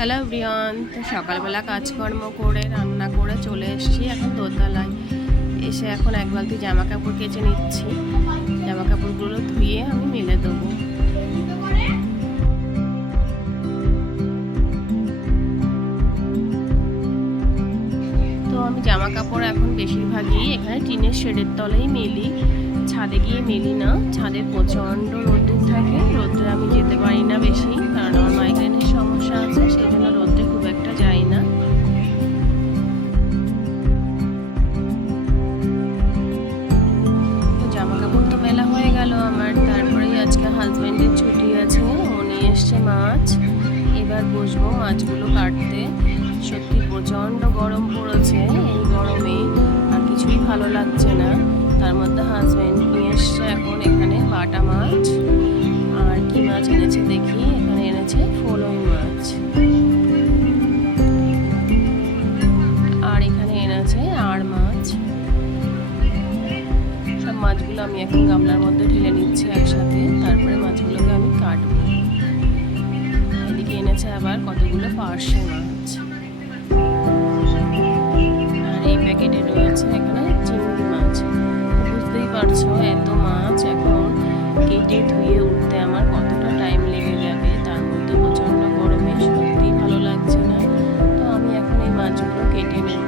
Hello everyone. তো সকালবেলা কাজকর্ম করে রান্না করে চলে এসেছি এখন দোতলায়। এসে এখন এক বালতি জামা কাপড় কেচে নিচ্ছি। জামা কাপড়গুলো ধুয়ে আমি মেলে দেবো। তো আমি জামা কাপড় এখন বেশিরভাগই এখানে টিনের শেডের তলেই মেলি, ছাদে গিয়ে মেলি না। ছাদে প্রচণ্ড রোদ্দুর থাকে, রোদ্রে আমি যেতে পারি না বেশি, কারণ আমার মাইগ্রেনের সমস্যা আছে, সেই জন্য রোদ্রে খুব একটা যাই না। তো জামা কাপড় তো মেলা হয়ে গেল আমার। তারপরেই আজকে হাজব্যান্ডের ছুটি আছে, ও নিয়ে এসছে মাছ। এবার বসবো মাছগুলো কাটতে। সত্যি প্রচণ্ড গরম পড়েছে, এই গরমে আর কিছুই ভালো লাগছে না। তার মধ্যে হাজব্যান্ড নিয়ে এসছে এখন এখানে বাটা মাছ। আর কি মাছ এনেছে দেখি, এখানে এনেছে ফলই মাছ, আর এখানে এনেছে আর মাছ। সব মাছগুলো আমি এখন গামলার মধ্যে ঢেলে নিচ্ছি একসাথে, তারপরে মাছগুলোকে আমি কাটবো। এদিকে এনেছে আবার কতগুলো পার্শে মাছ, আর এই প্যাকেটে রয়েছে এখানে চিংড়ি মাছ। বুঝতেই পারছো এত মাছ এখন কেটে ধুয়ে উঠতে আমার কতটা টাইম লেগে যাবে। তার মধ্যে প্রচণ্ড গরমে সত্যিই ভালো লাগছে না। তো আমি এখন এই মাছগুলো কেটে নেব।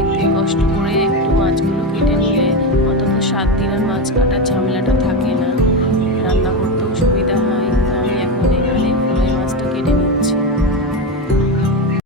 একদিন কষ্ট করে একটু মাছগুলো কেটে নিলে অন্তত 7 দিন আর মাছ কাটার ঝামেলাটা